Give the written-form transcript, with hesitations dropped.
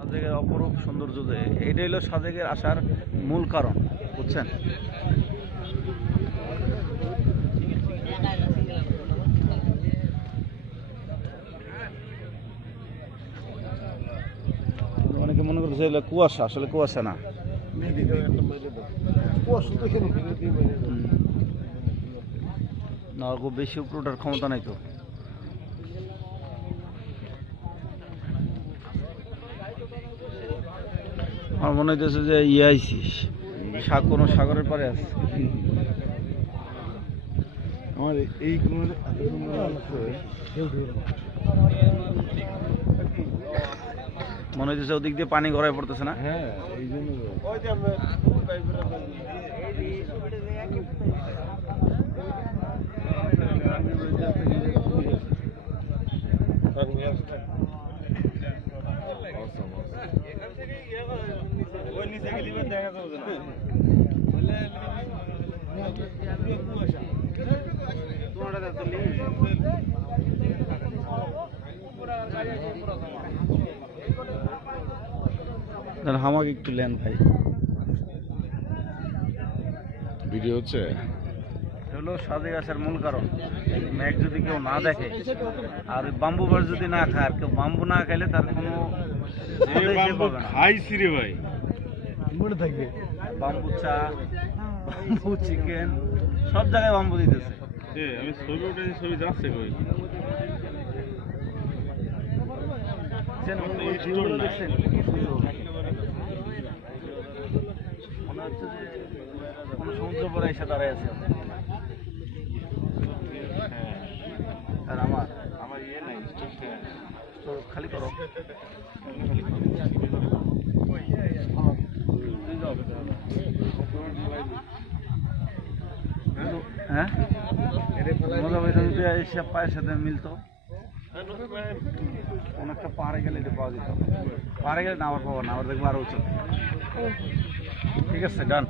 সাজেকের অপরূপ সৌন্দর্য যে এটাই হলো সাজেকের আসার মূল কারণ, বুঝছেন? অনেকে মনে করছে এগুলো কুয়াশা, আসলে কুয়াশা না। না, খুব বেশি উপরে ওঠার ক্ষমতা নাই তো। আমার মনে হইতেছে যে আইসিস কোনো সাগরের পারে আছে। আমার এই মনে হইতেছে ওদিক দিয়ে পানি গড়ায় পড়তেছে না? হ্যাঁ, এই জন্য আমাকে একটু লেন ভাই, ভিডিও হচ্ছে। হলো সাজেক আসার মূল কারণ। মেঘ যদি কেউ না দেখে আর বাম্বু বাস যদি না খায়, আর কেউ বাম্বু না খাইলে তার কোনো খাইছি রে ভাই, মনে থাকবে। বাম্বু চা, বাম্বু চিকেন, সব জায়গায় বাম্বু দিতেছে। আমি ছবি উঠেছি, ছবি যাচ্ছে কই? দেখছেন মনে হচ্ছে যে কোনো সমুদ্র পরে এসে দাঁড়ায় আছে। আর আমার ইয়ে নাই, তো খালি করো। হ্যাঁ, মজা পাইতে যদি এসে পায়ের সাথে মিলতো। কোন একটা পাহাড়ে গেলে এটা পাওয়া যেত। পাহাড়ে গেলে না আবার পাবো না, আবার দেখবো আরো উচিত। ঠিক আছে, ডান।